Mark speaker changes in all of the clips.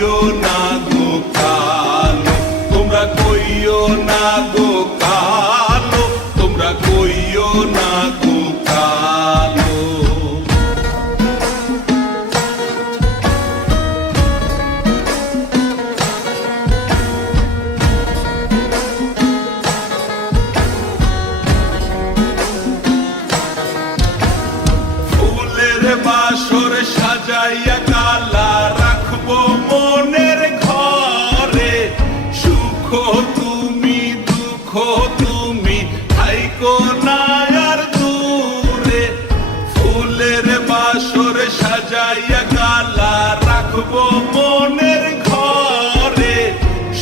Speaker 1: কইও না গো কালো তোমরা কইও না গো তুমি থাইকো না আর দূরে, ফুলের বাসর সাজাইয়া কালা রাখব মনের ঘরে।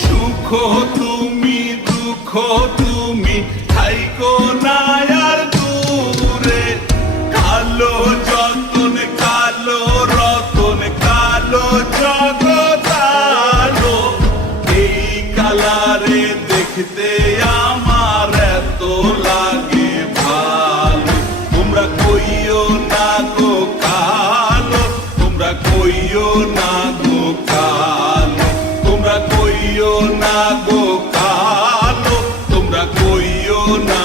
Speaker 1: সুখ তুমি, দুঃখ তুমি থাইকো না আর দূরে। কালো যতন, কালো রতন, কালো জগতালো এই কালারে দেখতে না গো কালো তোমরা কইও না গো কালো তোমরা কইও না